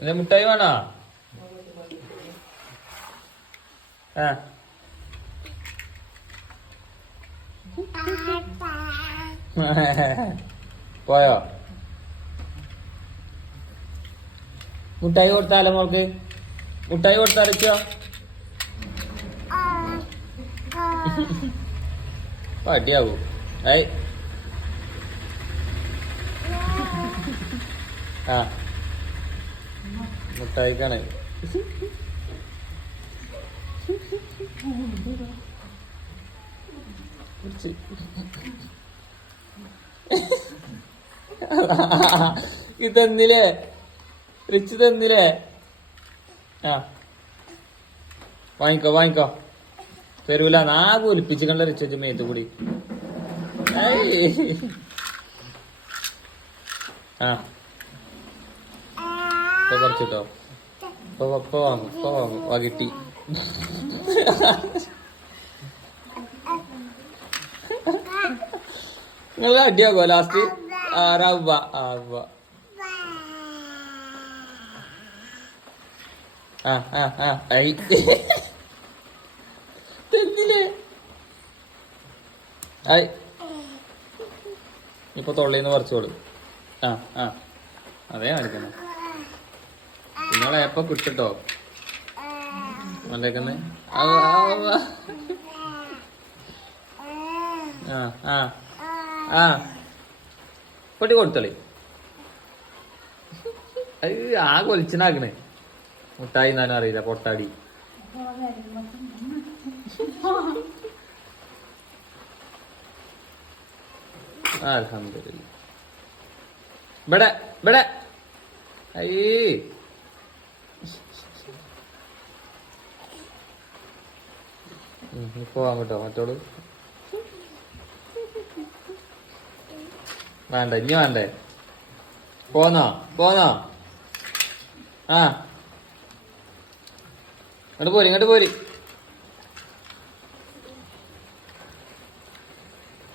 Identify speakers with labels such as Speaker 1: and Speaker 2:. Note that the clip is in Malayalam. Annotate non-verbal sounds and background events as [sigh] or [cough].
Speaker 1: എന്താ മുട്ടായി വേണോ? ആ. [laughs] പോയോ? മുട്ടായി കൊടുത്താലോ മോൾക്ക്? മുട്ടായി കൊടുത്താലോ അടിയാവൂ [laughs] ഐ. ആ. മുട്ടായിക്കാണ്. ഇതെന്നില്ലേ റിച്ച് തന്നില്ലേ ആ. വാങ്ങിക്കോ വാങ്ങിക്കോ. തരൂല നാഗ് ഒലിപ്പിച്ച് കണ്ട റിച്ച് മേത്ത് കൂടി. ആ. ഇപ്പൊ കുറച്ചിട്ടോ ഇപ്പൊ ഇപ്പൊ വാങ്ങും ഇപ്പൊ വാങ്ങും. ആ കിട്ടി. നിങ്ങൾ അടിയാകോ ലാസ്റ്റ്? ആറാവ ആവ ഇപ്പൊ തൊള്ളിന്ന് പറിച്ചോളൂ. ആ ആ. അതേ കാണിക്കണം നിങ്ങളെ എപ്പ കിട്ടിട്ടോ വന്നേക്കുന്നേ. ആ ആ ആ. പൊട്ടി കൊടുത്തളി. ആ കൊലിച്ചനാക്കണ് മുട്ടായി എന്നാലും അറിയില്ല പൊട്ടാടി. അലഹമില്ല ഇവിടെ ഇവിടെ. അയ്യേ പോവാൻ കേട്ടോ മറ്റോട് വേണ്ട ഇനി വേണ്ടേ? പോന്നോ പോന്നോ? ആ. ഇങ്ങോട്ട് പോരി ഇങ്ങോട്ട് പോരി.